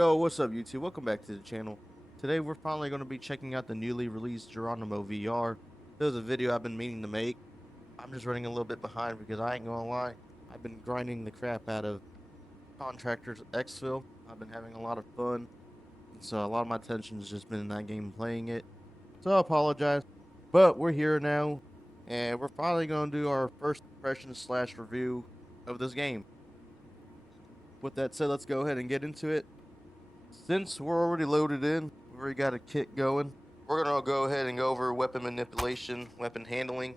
Yo, what's up YouTube? Welcome back to the channel. Today we're finally going to be checking out the newly released Geronimo VR. This is a video I've been meaning to make. I'm just running a little bit behind because I ain't gonna lie, I've been grinding the crap out of Contractors Exfil. I've been having a lot of fun, so a lot of my attention's just been in that game playing it. So I apologize, but we're here now, and we're finally going to do our first impression slash review of this game. With that said, let's go ahead and get into it. Since we're already loaded in, we've already got a kit going, we're going to go ahead and go over weapon manipulation, weapon handling,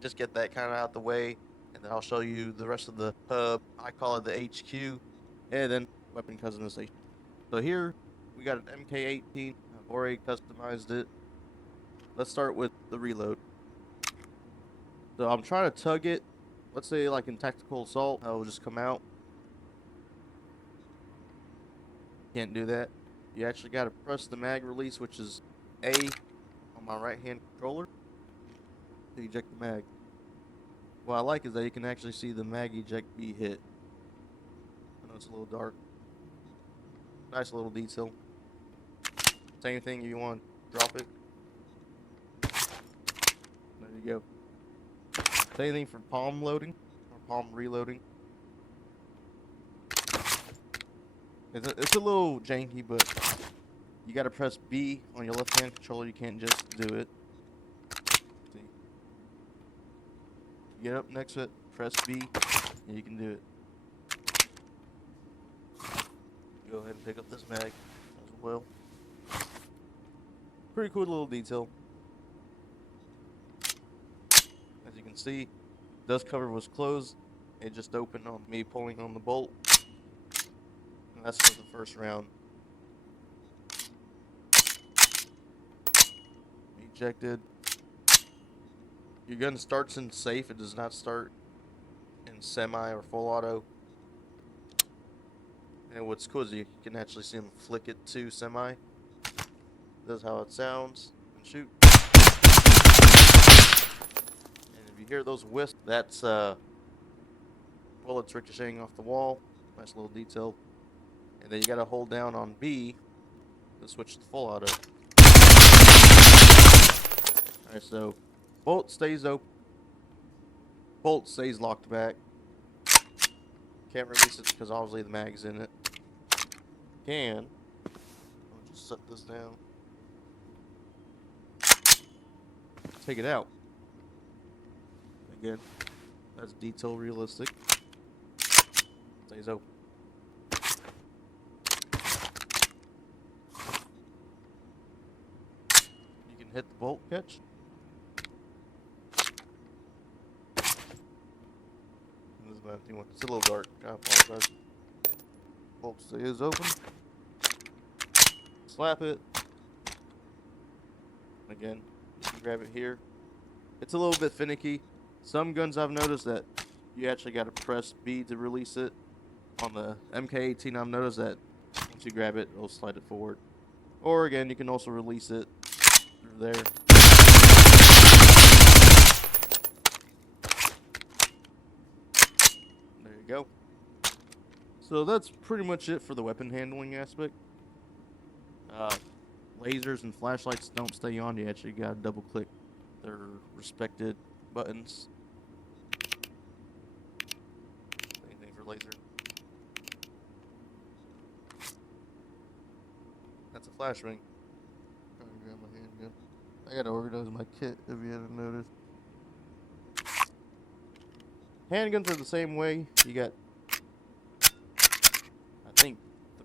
just get that kind of out the way, and then I'll show you the rest of the hub. I call it the HQ, and then weapon customization. So here, we got an MK18, I've already customized it. Let's start with the reload. So I'm trying to tug it, let's say like in tactical assault, it'll just come out. Can't do that. You actually got to press the mag release, which is A on my right hand controller, to eject the mag. What I like is that you can actually see the mag eject be hit. I know it's a little dark. Nice little detail. Same thing if you want to drop it. There you go. Same thing for palm loading or palm reloading. It's a little janky, but you gotta press B on your left hand controller. You can't just do it. See? You get up next to it, press B, and you can do it. Go ahead and pick up this mag as well. Pretty cool little detail. As you can see, dust cover was closed. It just opened on me pulling on the bolt. That's for the first round. Ejected. Your gun starts in safe. It does not start in semi or full auto. And what's cool is you can actually see him flick it to semi. That's how it sounds. And shoot. And if you hear those wisps, that's bullets ricocheting off the wall. Nice little detail. And then you gotta hold down on B to switch to full auto. Alright, so bolt stays open. Bolt stays locked back. Can't release it because obviously the mag's in it. I'll just set this down. Take it out. Again, that's detail realistic. Stays open. Hit the bolt catch. This is an empty one. It's a little dark. I apologize. Bolt stays open. Slap it. Again, you can grab it here. It's a little bit finicky. Some guns I've noticed that you actually got to press B to release it. On the MK18, I've noticed that once you grab it, it'll slide it forward. Or again, you can also release it there. There you go. So that's pretty much it for the weapon handling aspect. Lasers and flashlights don't stay on. You actually gotta double click their respected buttons. Same thing for laser. That's a flash ring. Trying to grab my handgun. I gotta organize my kit if you hadn't noticed. Handguns are the same way. You got, I think,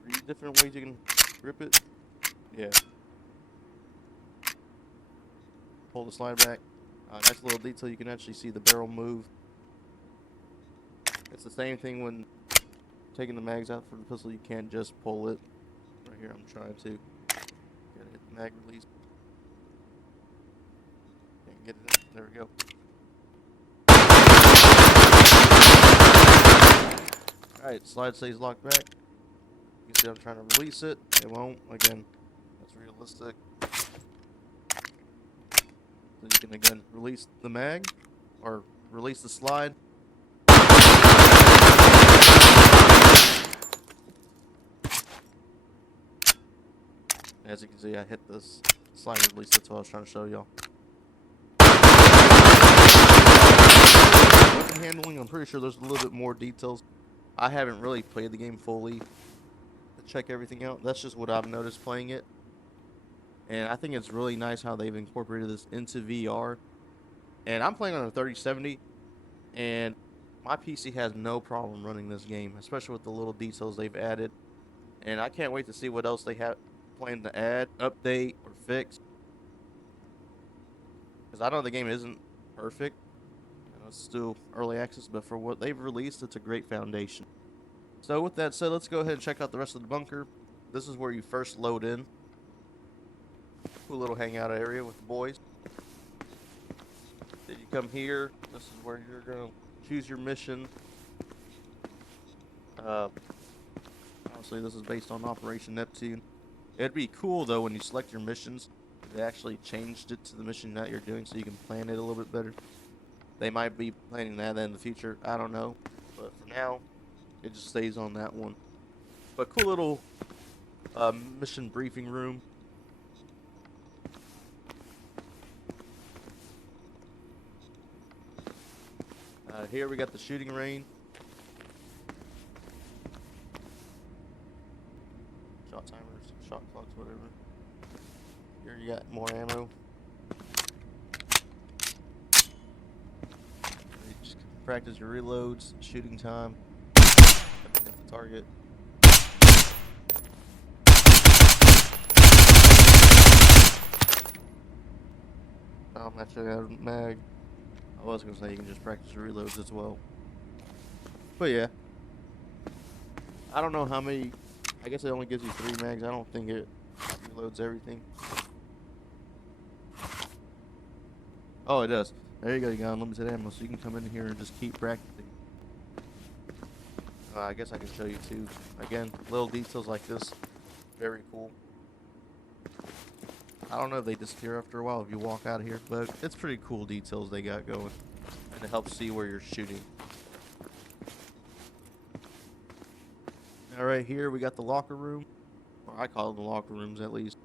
3 different ways you can grip it. Yeah. Pull the slide back. Nice little detail. You can actually see the barrel move. It's the same thing when taking the mags out for the pistol. You can't just pull it. Right here, I'm trying to. Gotta hit the mag release. Get it in. There we go. Alright, slide stays locked back. You can see I'm trying to release it. It won't. Again, that's realistic. So you can again release the mag or release the slide. As you can see, I hit this slide release. That's what I was trying to show y'all. Weapon handling, I'm pretty sure there's a little bit more details. I haven't really played the game fully to check everything out. That's just what I've noticed playing it. And I think it's really nice how they've incorporated this into VR. And I'm playing on a 3070, and my PC has no problem running this game, especially with the little details they've added. And I can't wait to see what else they have planned to add, update, or fix. Because I know the game isn't perfect. It's still early access, but for what they've released, it's a great foundation. So with that said, let's go ahead and check out the rest of the bunker. This is where you first load in. Cool little hangout area with the boys. Then you come here. This is where you're going to choose your mission. Obviously, this is based on Operation Neptune. It'd be cool, though, when you select your missions, they actually changed it to the mission that you're doing so you can plan it a little bit better. They might be planning that in the future. I don't know. But for now, it just stays on that one. But cool little mission briefing room. Here we got the shooting range. Shot timers, shot clocks, whatever. Here you got more ammo. You just practice your reloads, shooting time. Hit the target. I'm actually out of mag. I was gonna say you can just practice your reloads as well. But yeah. I don't know how many. I guess it only gives you 3 mags. I don't think it reloads everything. Oh, it does. There you go. You got unlimited ammo, so you can come in here and just keep practicing. I guess I can show you too. Again, little details like this. Very cool. I don't know if they disappear after a while if you walk out of here, but it's pretty cool details they got going. And it helps see where you're shooting. Alright, here we got the locker room. Or I call them the locker rooms at least.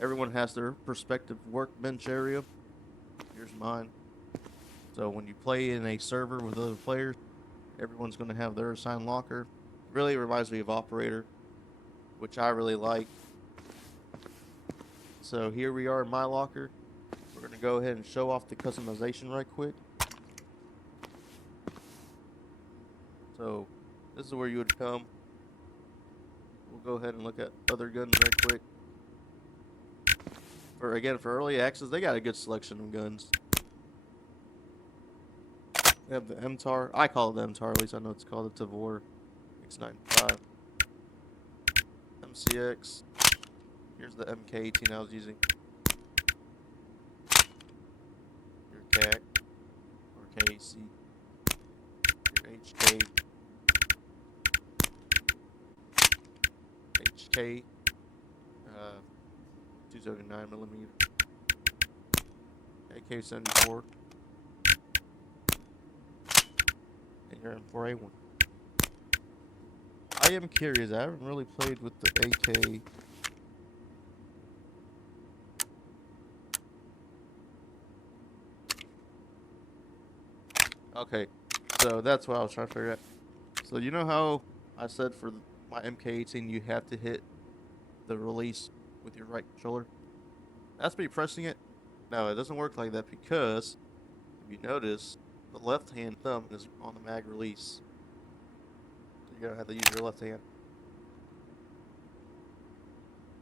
Everyone has their respective workbench area. Here's mine. So when you play in a server with other players, everyone's going to have their assigned locker. Really reminds me of Operator, which I really like. So here we are in my locker. We're going to go ahead and show off the customization right quick. So this is where you would come. We'll go ahead and look at other guns right quick. For early access, they got a good selection of guns. They have the MTAR. I call it the MTAR, at least I know it's called the Tavor X95. MCX. Here's the MK18 I was using. Your CAC. Or KC. Your HK. HK. 279mm. AK-74. And your M4A1. I am curious. I haven't really played with the AK. Okay, so that's what I was trying to figure out. So you know how I said for my MK18 you have to hit the release with your right controller? That's me pressing it. No, it doesn't work like that because if you notice, the left-hand thumb is on the mag release. So you're gonna have to use your left hand.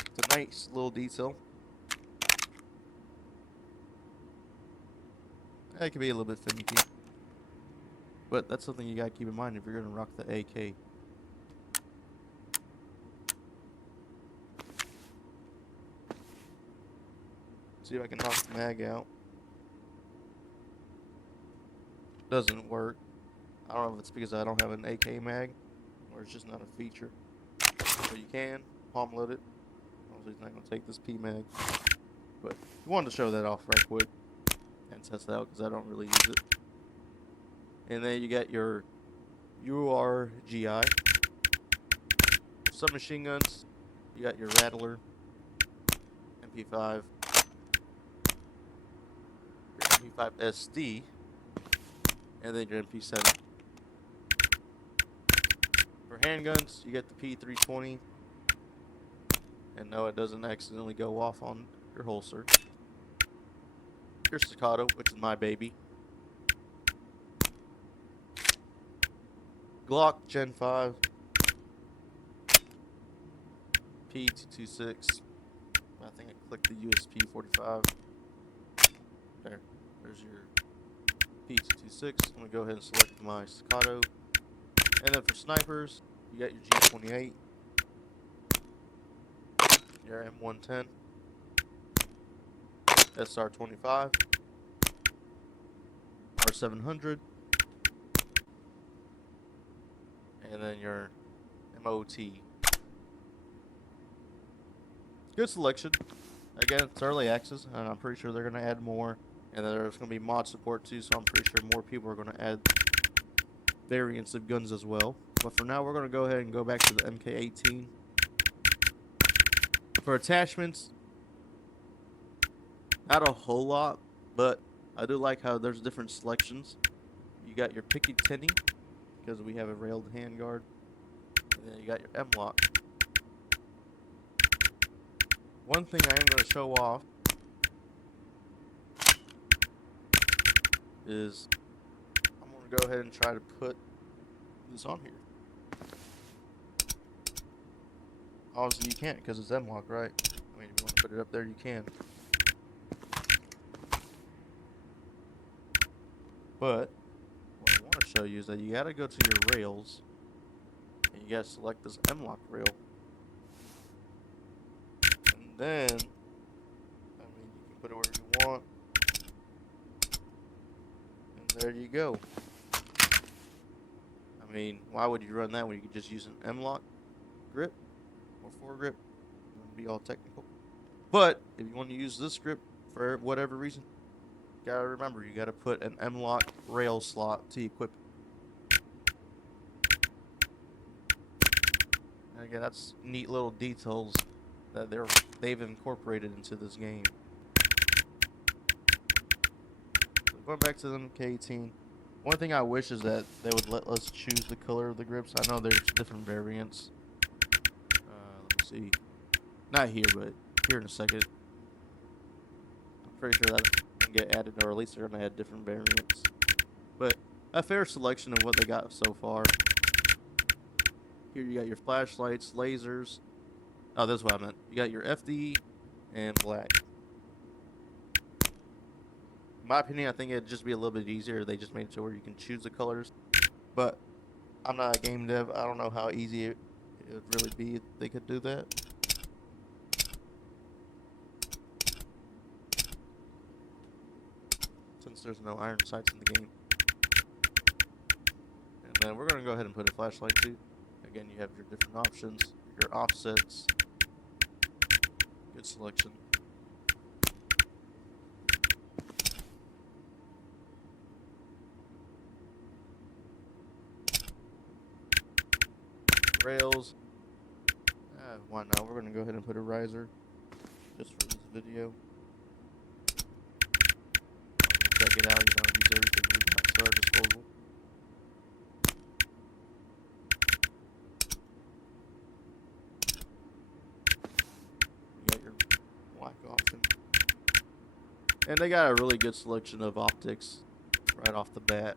It's a nice little detail. It can be a little bit finicky, but that's something you gotta keep in mind if you're gonna rock the AK. See if I can knock the mag out. Doesn't work. I don't know if it's because I don't have an AK mag or it's just not a feature. So you can palm load it. Obviously it's not going to take this P mag. But I wanted to show that off right quick and test it out because I don't really use it. And then you got your URGI. Submachine guns. You got your Rattler. MP5, your MP5 SD, and then your MP7. For handguns, you get the P320, and no, it doesn't accidentally go off on your holster. Your Staccato, which is my baby. Glock Gen 5, P226. I think I clicked the USP 45. There's your P226. I'm gonna go ahead and select my Staccato. And then for snipers, you got your G28, your M110, SR25, R700, and then your MOT. Good selection. Again, it's early access, and I'm pretty sure they're going to add more. And there's going to be mod support too, so I'm pretty sure more people are going to add variants of guns as well. But for now, we're going to go ahead and go back to the MK18. For attachments, not a whole lot, but I do like how there's different selections. You got your Picatinny, because we have a railed handguard. And then you got your M-Lock. One thing I am going to show off is I'm going to go ahead and try to put this on here. Obviously you can't because it's M-Lock, right? I mean, if you want to put it up there, you can. But what I want to show you is that you got to go to your rails and you got to select this M-Lock rail. And then, I mean, you can put it where you want. And there you go. I mean, why would you run that when you could just use an M-Lock grip or foregrip? It wouldn't be all technical. But if you want to use this grip for whatever reason, you gotta remember you gotta put an M-Lock rail slot to equip it. And again, that's neat little details that they've incorporated into this game. So going back to the MK18, one thing I wish is that they would let us choose the color of the grips. I know there's different variants. Let me see. Not here, but here in a second. I'm pretty sure that's going to get added, or at least they're going to add different variants. But a fair selection of what they got so far. Here you got your flashlights, lasers. Oh, that's what I meant. You got your FD and black. In my opinion, I think it'd just be a little bit easier. They just made it to where you can choose the colors. But I'm not a game dev. I don't know how easy it would really be if they could do that. Since there's no iron sights in the game. And then we're going to go ahead and put a flashlight too. Again, you have your different options, your offsets. Good selection. Rails. Why not? We're going to go ahead and put a riser just for this video. Check it out, use everything we got at our disposal. You got your black option. And they got a really good selection of optics right off the bat.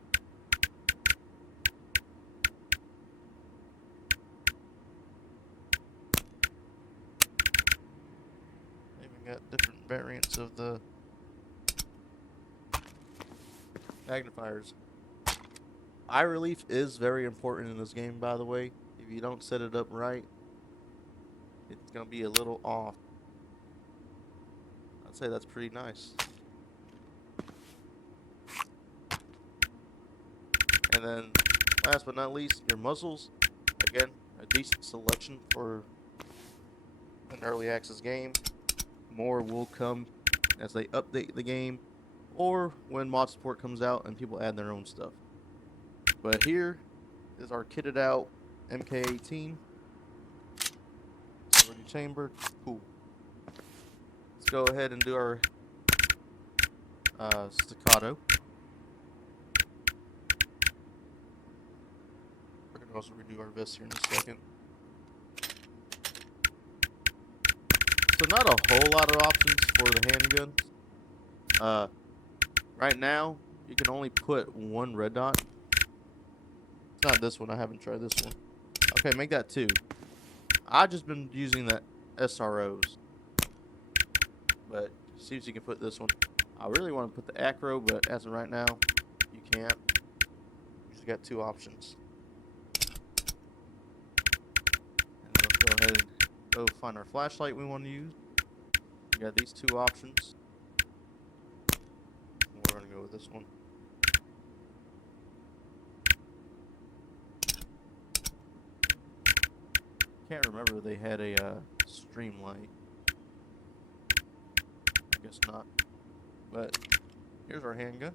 They even got different variants of the magnifiers. Eye relief is very important in this game, by the way. If you don't set it up right, it's going to be a little off. I'd say that's pretty nice. And then, last but not least, your muzzles. Again, a decent selection for an early access game. More will come as they update the game, or when mod support comes out and people add their own stuff. But here is our kitted out MK18. Already chambered. Cool. Let's go ahead and do our staccato. We're going to also redo our vest here in a second. So not a whole lot of options for the handguns. Right now, you can only put one red dot. It's not this one. I haven't tried this one. Okay, make that 2. I've just been using the SROs. But see if you can put this one. I really want to put the acro, but as of right now, you can't. You just got 2 options. And let's go ahead and go find our flashlight we want to use. We got these 2 options. We're going to go with this one. Can't remember they had a stream light. I guess not. But here's our handgun.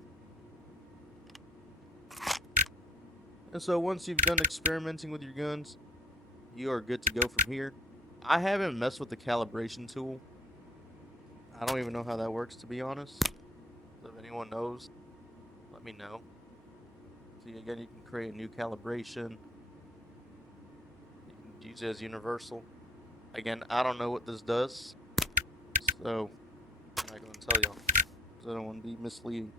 And so once you've done experimenting with your guns, you are good to go from here. I haven't messed with the calibration tool. I don't even know how that works, to be honest. So if anyone knows, let me know. See, again, you can create a new calibration. You can use it as universal. Again, I don't know what this does, so I'm not going to tell y'all, because I don't want to be misleading.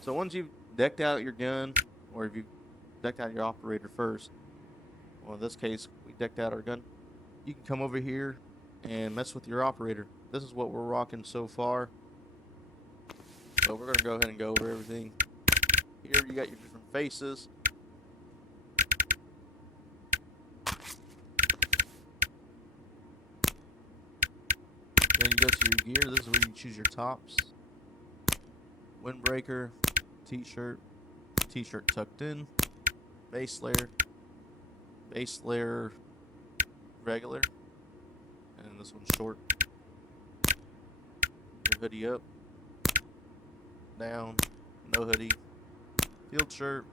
So once you've decked out your gun, or if you've decked out your operator first, well, in this case, we decked out our gun, you can come over here and mess with your operator. This is what we're rocking so far. So we're going to go ahead and go over everything. Here you got your different faces. Then you go to your gear. This is where you choose your tops. Windbreaker, t-shirt tucked in, base layer regular, and this one's short. Your hoodie up, down, no hoodie, field shirt,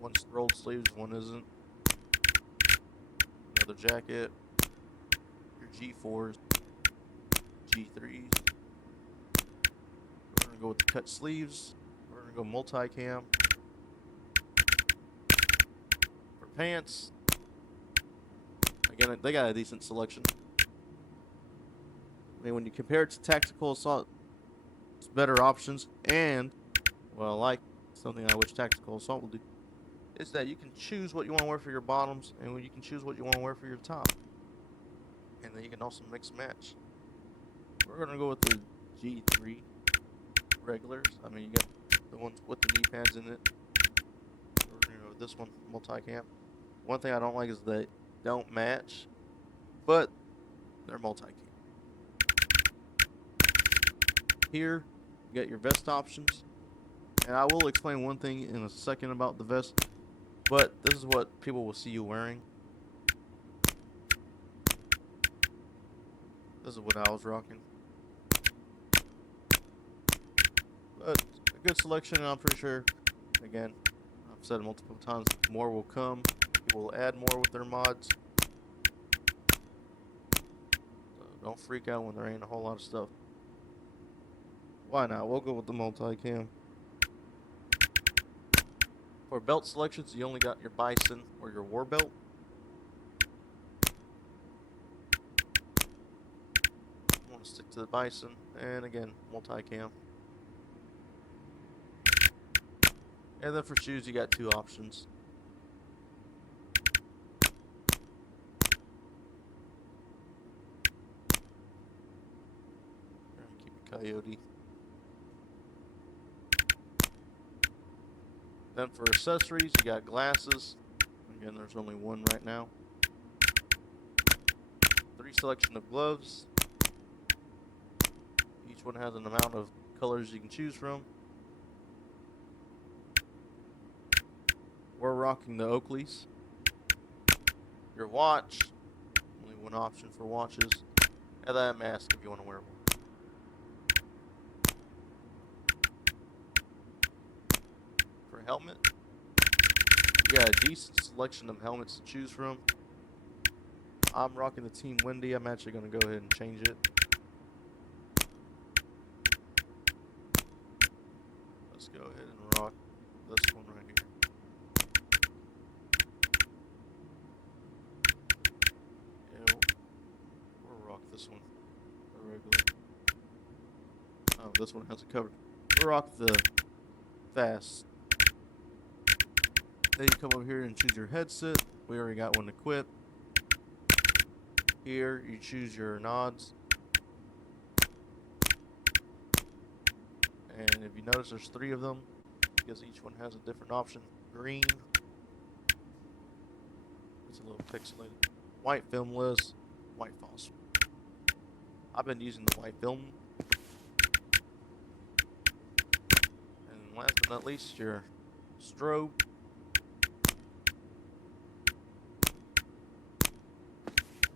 one's rolled sleeves, one isn't, another jacket, your G4s, G3s. We're going to go with the cut sleeves. We're going to go multi-cam. For pants, again, they got a decent selection. I mean, when you compare it to Tactical Assault, it's better options. And, well, like something I wish Tactical Assault will do, is that you can choose what you want to wear for your bottoms, and you can choose what you want to wear for your top. And then you can also mix and match. We're going to go with the G3 regulars. I mean, you got the ones with the knee pads in it. We're going to go with this one, multi-cam. One thing I don't like is they don't match, but they're multi-cam. Here, you got your vest options. And I will explain one thing in a second about the vest, but this is what people will see you wearing. This is what I was rocking. But a good selection, and I'm pretty sure, again, I've said it multiple times, more will come. People will add more with their mods. So don't freak out when there ain't a whole lot of stuff. Why not? We'll go with the multi-cam. For belt selections, you only got your bison or your war belt. I want to stick to the bison, and again, multi-cam. And then for shoes, you got 2 options. Keep it coyote. Then for accessories, you got glasses. Again, there's only one right now. 3 selection of gloves. Each one has an amount of colors you can choose from. We're rocking the Oakleys. Your watch, only one option for watches. And that mask if you want to wear one. For helmet, you got a decent selection of helmets to choose from. I'm rocking the Team Windy. I'm actually going to go ahead and change it. Let's go ahead and rock this one right here. Yeah, we'll rock this one. A regular. Oh, this one has it covered. We'll rock the fast. Then you come over here and choose your headset. We already got one equipped. Here you choose your nods. And if you notice, there's 3 of them because each one has a different option. Green. It's a little pixelated. White filmless. White phosphor. I've been using the white film. And last but not least, your strobe.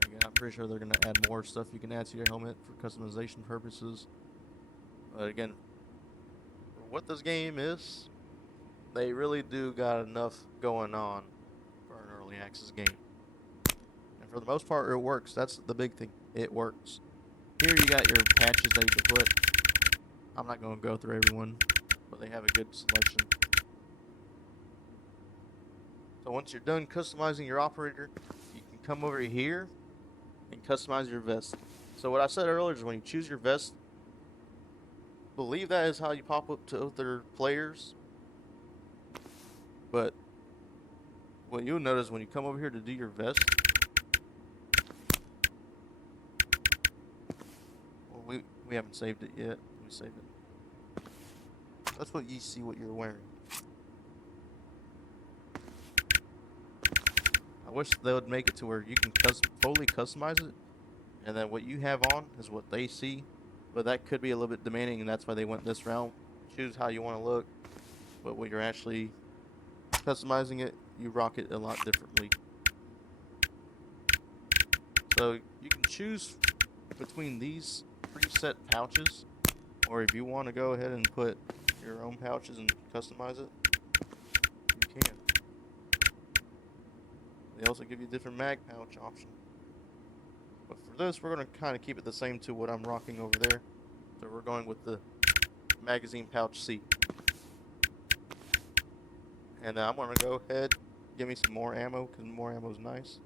Again, I'm pretty sure they're going to add more stuff you can add to your helmet for customization purposes. But again, for what this game is, they really do got enough going on for an early access game. And for the most part, it works. That's the big thing. It works. Here you got your patches that you can put. I'm not going to go through everyone, but they have a good selection. So once you're done customizing your operator, you can come over here and customize your vest. So what I said earlier is when you choose your vest, believe that is how you pop up to other players. But what you'll notice when you come over here to do your vest, well, we haven't saved it yet. Let me save it. That's what you see what you're wearing. I wish they would make it to where you can fully customize it, and then what you have on is what they see. But that could be a little bit demanding, and that's why they went this route. Choose how you want to look, but when you're actually customizing it, you rock it a lot differently. So you can choose between these preset pouches, or if you want to go ahead and put your own pouches and customize it, you can. They also give you a different mag pouch option. But for this, we're going to kind of keep it the same to what I'm rocking over there. So we're going with the magazine pouch C. And I'm going to go ahead, give me some more ammo, because more ammo is nice.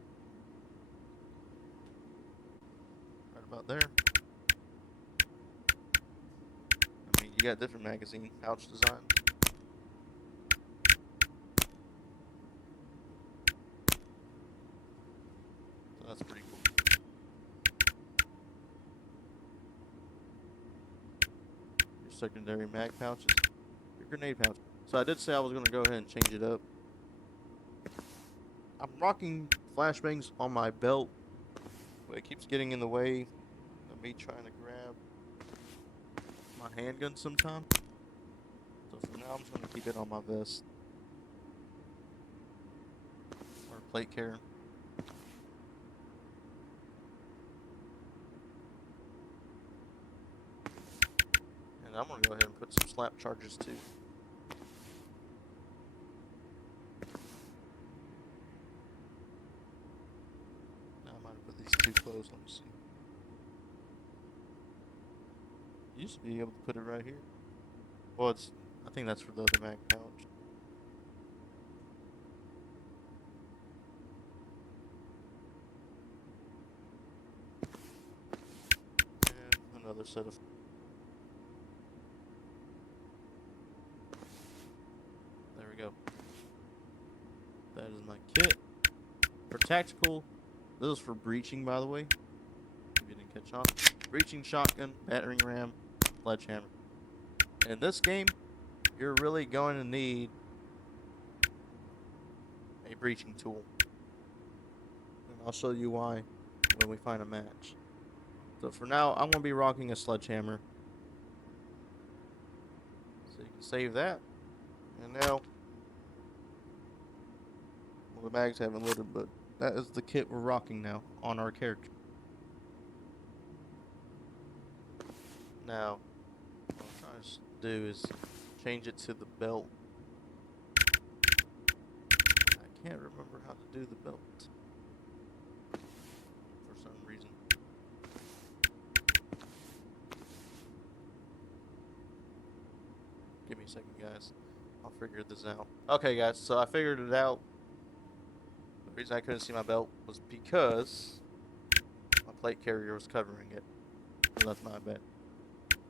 Right about there. I mean, you got different magazine pouch designs. So that's pretty cool. Your secondary mag pouches, your grenade pouch. So I did say I was going to go ahead and change it up. I'm rocking flashbangs on my belt, but it keeps getting in the way of me trying to grab my handgun sometimes. So for now, I'm just going to keep it on my vest. Or plate carrier. And I'm going to go ahead and put some slap charges too. Now I might have put these too close. Let me see. You used to be able to put it right here. Well, I think that's for the other mag pouch. And another set of. There we go. That is my kit. For tactical, this is for breaching, by the way. If you didn't catch on. Breaching shotgun, battering ram, sledgehammer. In this game, you're really going to need a breaching tool. And I'll show you why when we find a match. So for now, I'm going to be rocking a sledgehammer. So you can save that. And now, well, the bags haven't loaded, but that is the kit we're rocking now on our character. Now, what I'm trying to do is change it to the belt. I can't remember how to do the belt. Give me a second, guys. I'll figure this out. Okay, guys, so I figured it out. The reason I couldn't see my belt was because my plate carrier was covering it. So that's my bad.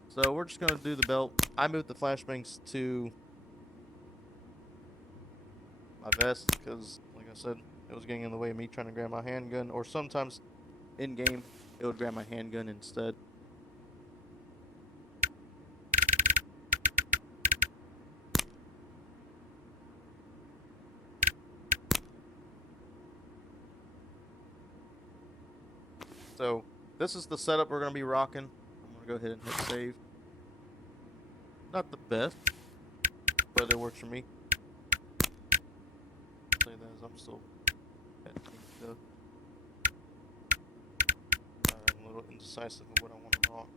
So we're just going to do the belt. I moved the flashbangs to my vest because, like I said, it was getting in the way of me trying to grab my handgun. Or sometimes in-game, it would grab my handgun instead. So this is the setup we're going to be rocking. I'm going to go ahead and hit save. Not the best, but it works for me. Say that as I'm still editing stuff. I'm a little indecisive of what I want to rock.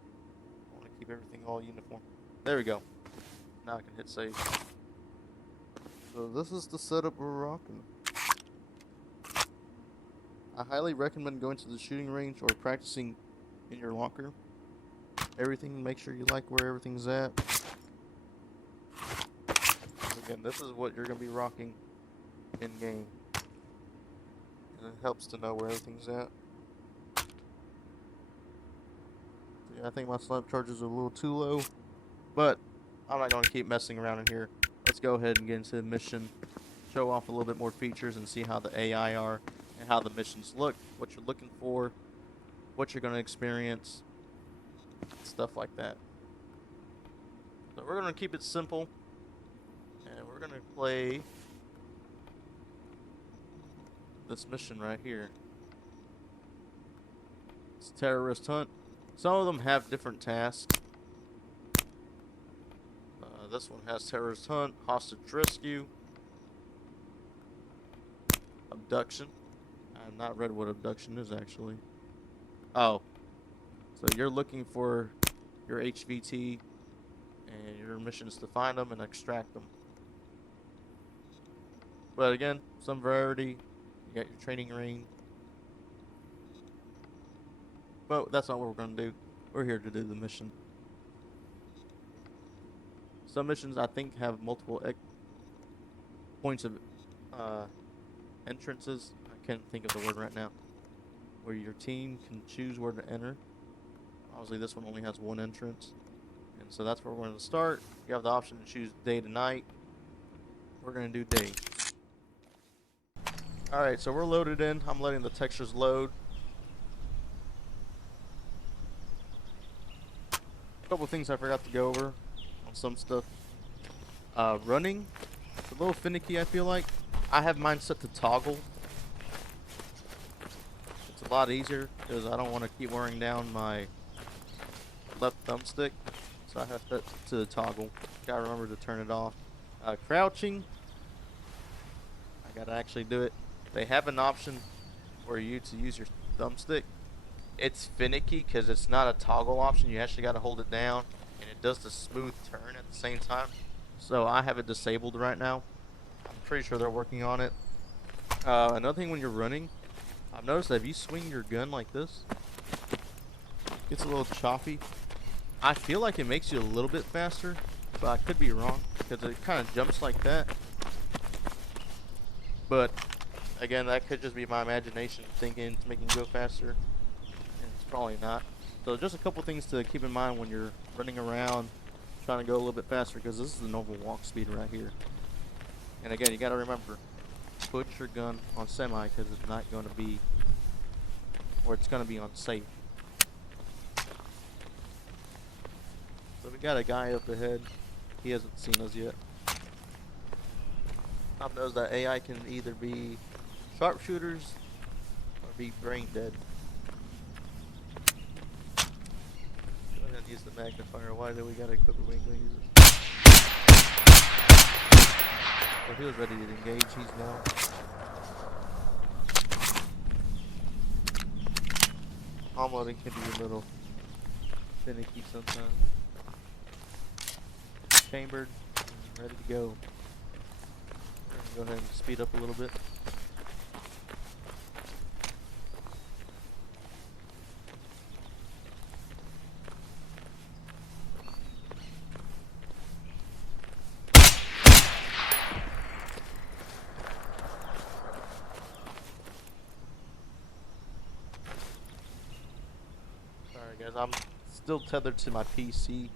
I want to keep everything all uniform. There we go. Now I can hit save. So this is the setup we're rocking. I highly recommend going to the shooting range or practicing in your locker. Everything, make sure you like where everything's at. Again, this is what you're going to be rocking in-game. And it helps to know where everything's at. Yeah, I think my snipe charges are a little too low. But I'm not going to keep messing around in here. Let's go ahead and get into the mission. Show off a little bit more features and see how the AI are. And how the missions look, what you're looking for, what you're going to experience, stuff like that. So we're going to keep it simple, and we're going to play this mission right here. It's terrorist hunt. Some of them have different tasks. This one has terrorist hunt, hostage rescue, abduction. I've not read what abduction is actually. Oh, so you're looking for your HVT, and your mission is to find them and extract them. But again, some variety. You got your training range. But that's not what we're going to do. We're here to do the mission. Some missions, I think, have multiple points of entrances. I can't think of the word right now. Where your team can choose where to enter. Obviously, this one only has one entrance. And so that's where we're going to start. You have the option to choose day to night. We're going to do day. Alright, so we're loaded in. I'm letting the textures load. A couple things I forgot to go over on some stuff. Running. It's a little finicky, I feel like. I have mine set to toggle. It's a lot easier because I don't want to keep wearing down my left thumbstick. So I have that to toggle. Gotta remember to turn it off. Crouching. I gotta actually do it. They have an option for you to use your thumbstick. It's finicky because it's not a toggle option. You actually got to hold it down, and it does the smooth turn at the same time. So I have it disabled right now. I'm pretty sure they're working on it. Another thing when you're running, I've noticed that if you swing your gun like this, it gets a little choppy. I feel like it makes you a little bit faster, but I could be wrong because it kind of jumps like that. But again, that could just be my imagination thinking it's making you go faster, and it's probably not. So just a couple things to keep in mind when you're running around trying to go a little bit faster, because this is the normal walk speed right here. And again, you got to remember, put your gun on semi because it's not going to be, or it's going to be unsafe. So we got a guy up ahead. He hasn't seen us yet. I've noticed that AI can either be sharpshooters or be brain dead. Go ahead and use the magnifier. Why do we gotta equip a wing? Go use it. So he was ready to engage. He's now. Palm loading can be a little finicky sometimes. Chambered, ready to go. Go ahead and speed up a little bit. I'm still tethered to my PC.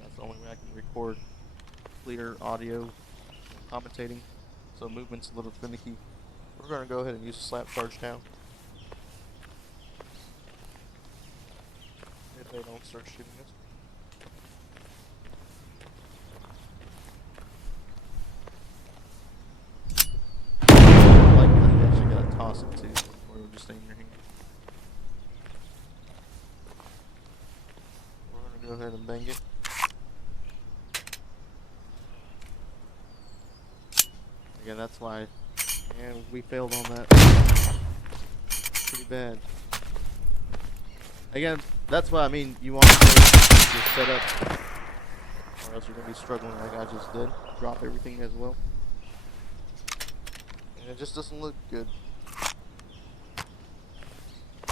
That's the only way I can record clear audio commentating. So movement's a little finicky. We're gonna go ahead and use a slap charge now. If they don't start shooting us. Like that, you actually gotta toss it too, or it'll just stay in your hand. We're gonna go ahead and bang it. Again, that's why, and we failed on that pretty bad. Again, that's what I mean. You want to just set up, or else you're gonna be struggling like I just did. Drop everything as well, and it just doesn't look good.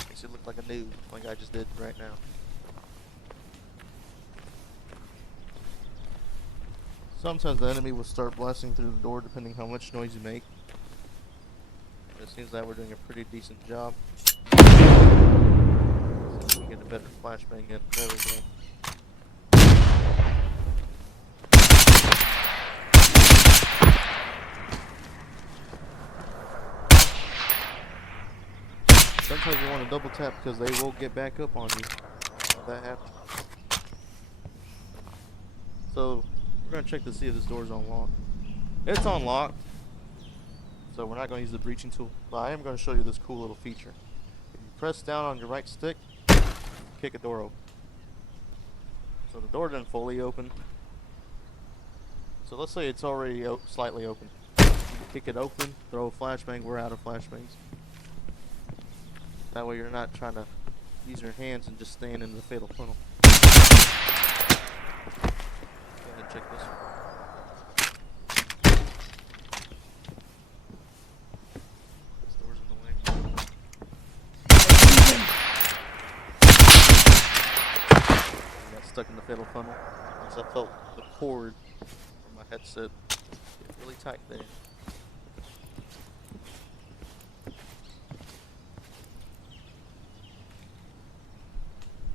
Makes it look like a noob, like I just did right now. Sometimes the enemy will start blasting through the door depending how much noise you make. It seems that we're doing a pretty decent job. So we get a better flashbang in. There we go. Sometimes you want to double tap because they will get back up on you. That happens. So we're gonna check to see if this door is unlocked. It's unlocked. So we're not gonna use the breaching tool, but I am gonna show you this cool little feature. If you press down on your right stick, kick a door open. So the door didn't fully open. So let's say it's already slightly open. You kick it open, throw a flashbang. We're out of flashbangs. That way you're not trying to use your hands and just stand in the fatal funnel. Go ahead and check this one. This door's in the way. I got stuck in the fatal funnel as I felt the cord from my headset get really tight there.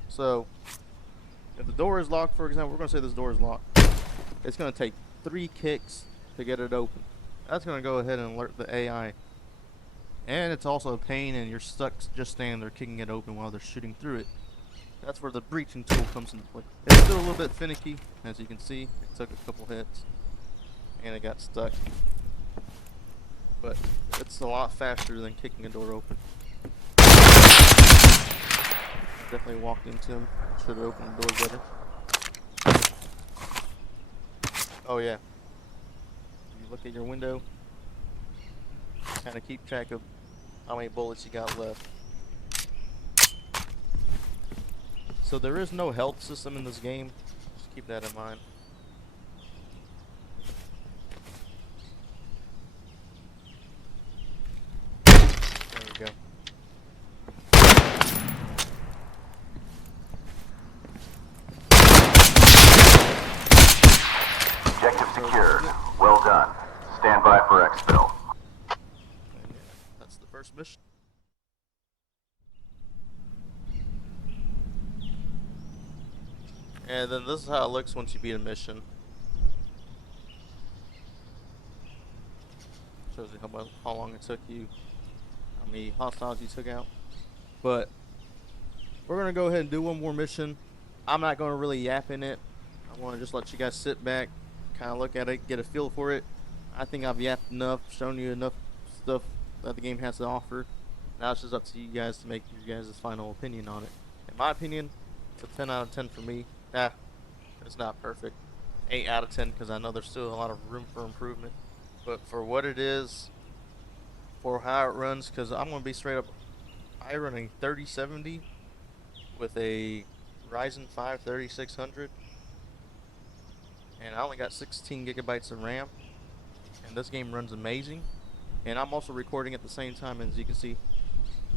So, if the door is locked, for example, we're going to say this door is locked. It's going to take 3 kicks to get it open. That's going to go ahead and alert the AI. And it's also a pain and you're stuck just standing there kicking it open while they're shooting through it. That's where the breaching tool comes into play. It's still a little bit finicky, as you can see. It took a couple hits and it got stuck. But it's a lot faster than kicking a door open. Definitely walked into him. Should have opened the door better. Oh yeah. You look at your window. Kind of keep track of how many bullets you got left. So there is no health system in this game. Just keep that in mind. There we go. Objective secured. Well done. Stand by for exfil. And yeah, that's the first mission. And then this is how it looks once you beat a mission. Shows you how long it took you, how many hostiles you took out. But we're gonna go ahead and do one more mission. I'm not gonna really yap in it. I want to just let you guys sit back, kind of look at it, get a feel for it. I think I've yapped enough, shown you enough stuff that the game has to offer. Now it's just up to you guys to make your guys' final opinion on it. In my opinion, it's a 10 out of 10 for me. It's not perfect. 8 out of 10 because I know there's still a lot of room for improvement. But for what it is, for how it runs, because I'm going to be straight up, I run a 3070 with a Ryzen 5 3600. And I only got 16 gigabytes of RAM. And this game runs amazing. And I'm also recording at the same time, as you can see.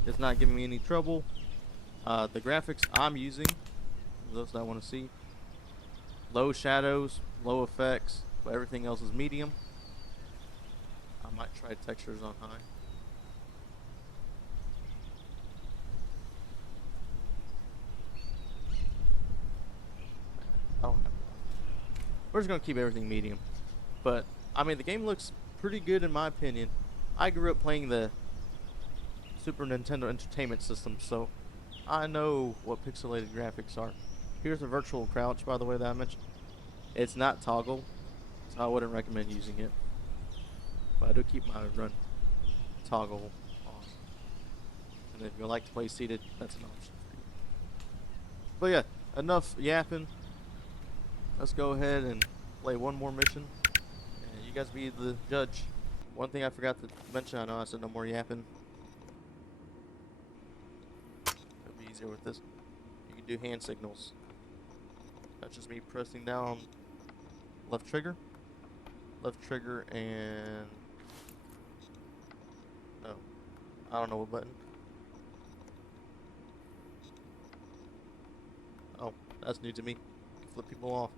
It's not giving me any trouble. The graphics I'm using, for those that want to see, low shadows, low effects, but everything else is medium. I might try textures on high. We're just gonna keep everything medium. But I mean, the game looks pretty good in my opinion. I grew up playing the Super Nintendo Entertainment System, so I know what pixelated graphics are. Here's a virtual crouch, by the way, that I mentioned. It's not toggle, so I wouldn't recommend using it. But I do keep my run toggle on. And if you like to play seated, that's an option for you. But yeah, enough yapping. Let's go ahead and play one more mission. And you guys be the judge. One thing I forgot to mention, I know I said no more yapping. It'll be easier with this. You can do hand signals. That's just me pressing down left trigger, and no, I don't know what button. Oh, that's new to me. Flip people off.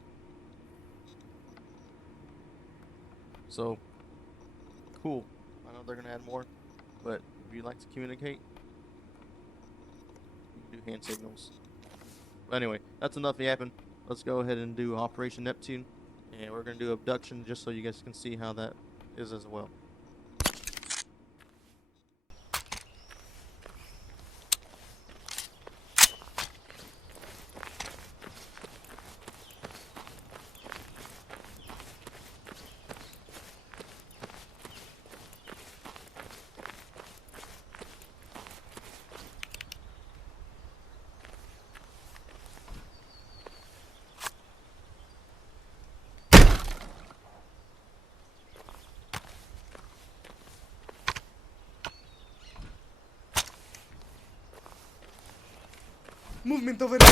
So cool. I know they're gonna add more, but if you like to communicate, you can do hand signals. But anyway, that's enough yapping. Let's go ahead and do Operation Neptune, and we're gonna do abduction just so you guys can see how that is as well. Movimento vertical.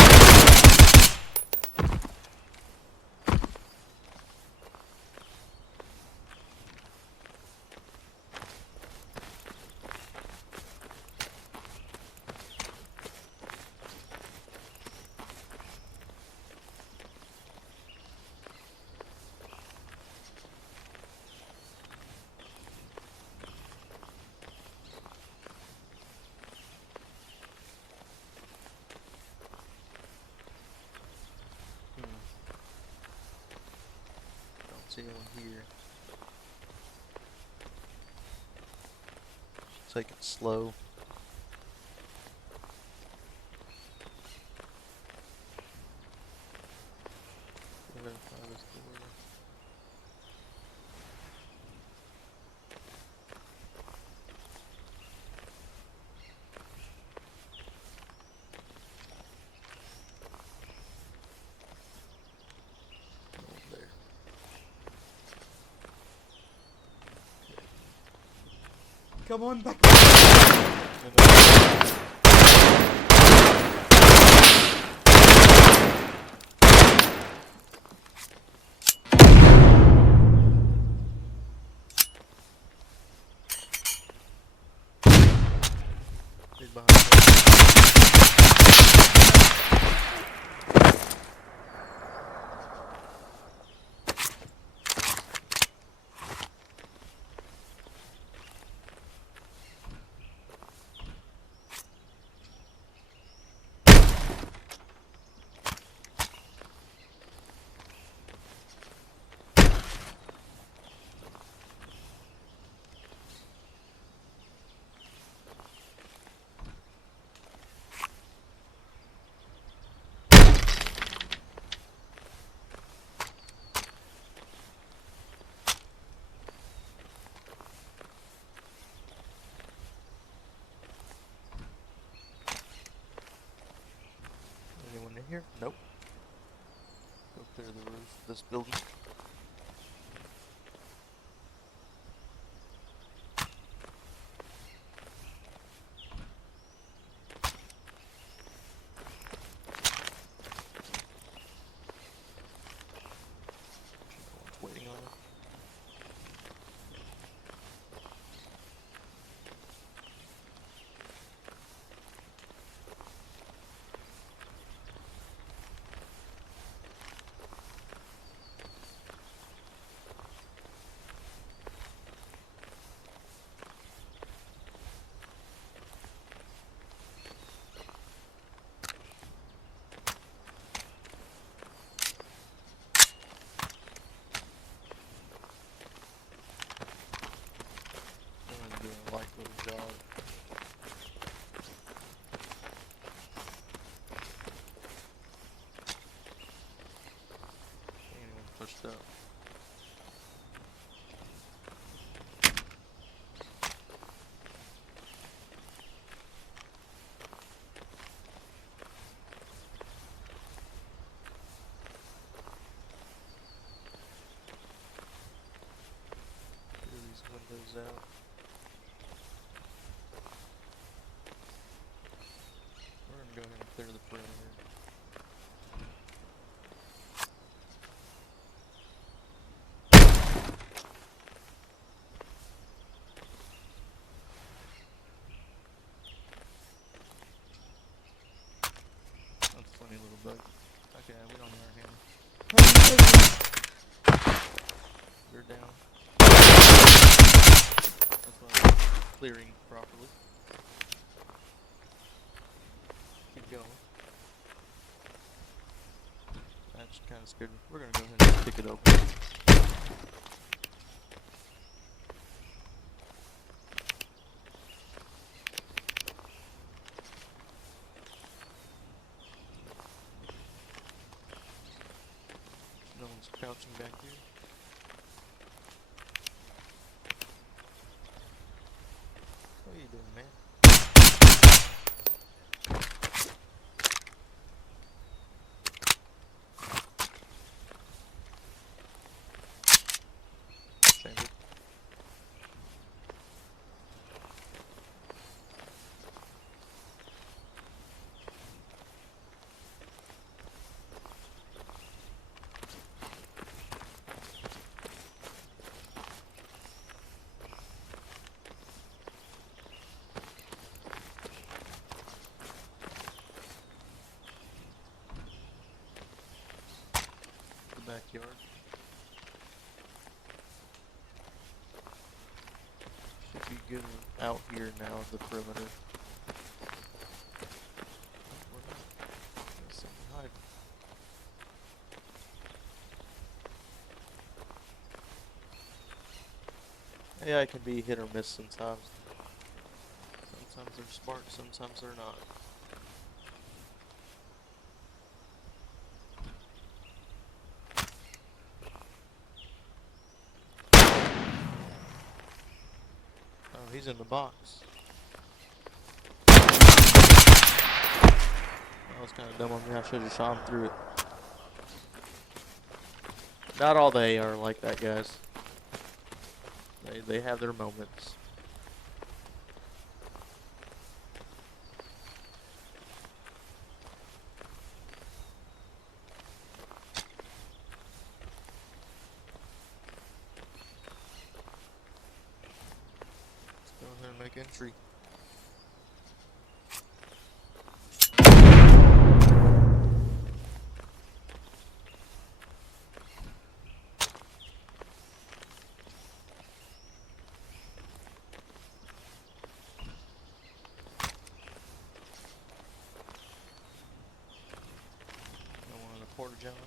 Don't see anyone here. Take it slow. Verify this door. No one there. Come on, back. He's behind us. Anyone in here? Nope. Go clear the roof of this building. No one's waiting on us. messed up. Clear these windows out. We're gonna go ahead and clear the perimeter. That's a funny little bug. Okay, we don't need our hammer. You're down. That's why I'm clearing properly. Keep going. That just kind of scared me. We're gonna go ahead and just pick it open. No one's crouching back here. What are you doing, man? Chamber. The backyard. Should be good out here now of the perimeter. Oh, we're not. There's something hiding. AI can be hit or miss sometimes. Sometimes they're smart, sometimes they're not. Oh, he's in the box. That was kind of dumb on me. I should have shot him through it. Not all they are like that, guys. They have their moments. Let's go ahead and make entry. No one in the porta johns.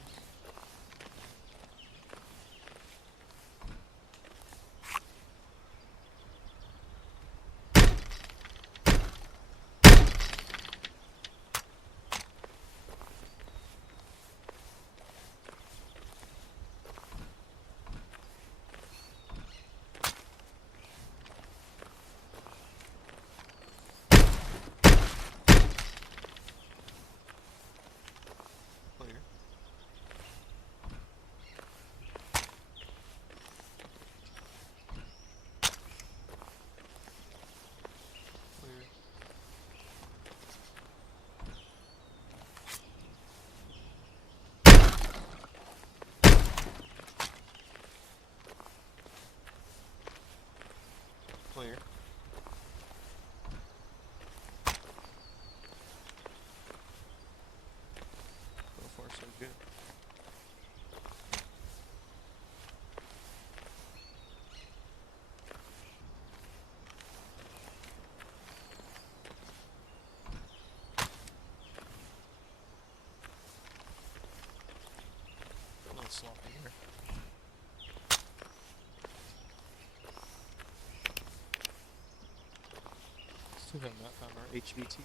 Clear. Clear. Clear. So far, so good. A little sloppy here. Still have not found our HVT.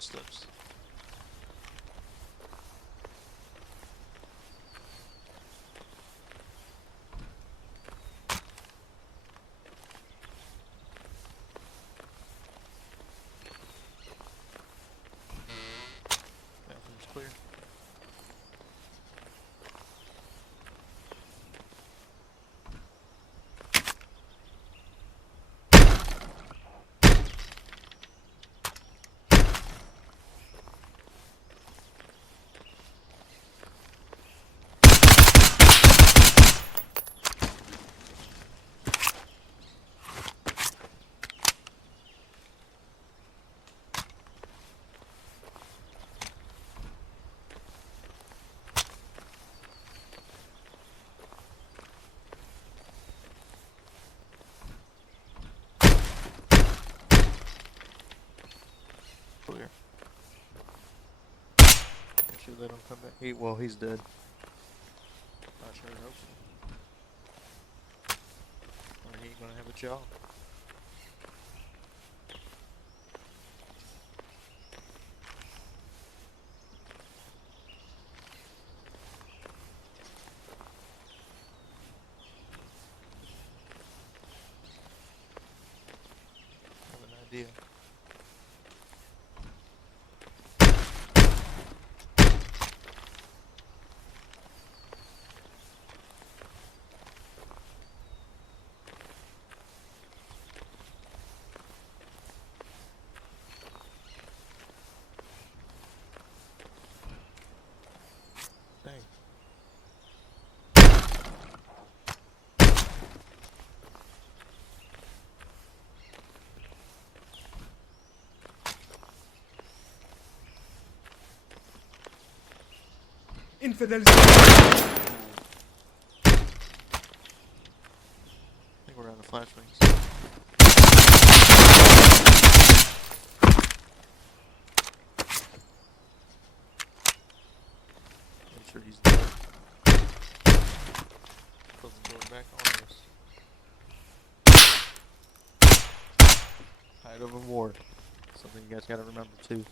footsteps. Bathroom's clear. Clear. Make sure they don't come back. Well, he's dead. Not sure. Hope so. Or he ain't gonna have a job. I have an idea. Dang. Infidels. I think we're out of flashbangs. Make sure he's dead. Close the door back on us. Hide over more. Something you guys gotta remember too.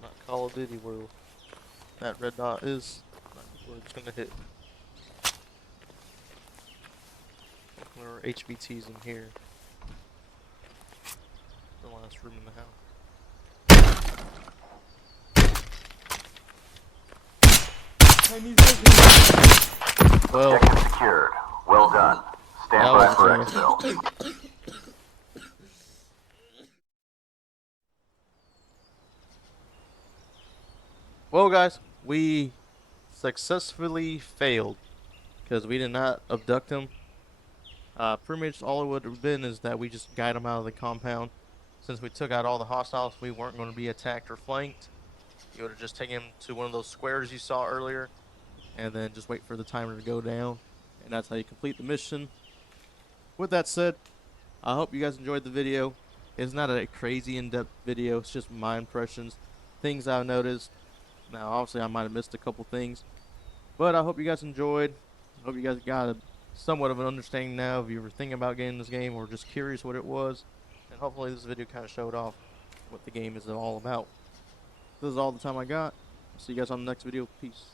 Not Call of Duty where that red dot is. Not where it's gonna hit. There are HVTs in here. The last room in the house. Chinese resident. Well, Objective secured. Well done. Stand that by was for close. exfil. Well, guys, we successfully failed because we did not abduct him. Pretty much all it would have been is that we just guide him out of the compound. Since we took out all the hostiles, we weren't going to be attacked or flanked. You would have just taken him to one of those squares you saw earlier, and then just wait for the timer to go down, and that's how you complete the mission. With that said, I hope you guys enjoyed the video. It's not a crazy in-depth video, it's just my impressions, things I've noticed. Now, obviously, I might have missed a couple things, but I hope you guys enjoyed. I hope you guys got a somewhat of an understanding now if you were thinking about getting this game or just curious what it was. And hopefully this video kind of showed off what the game is all about. This is all the time I got. I'll see you guys on the next video. Peace.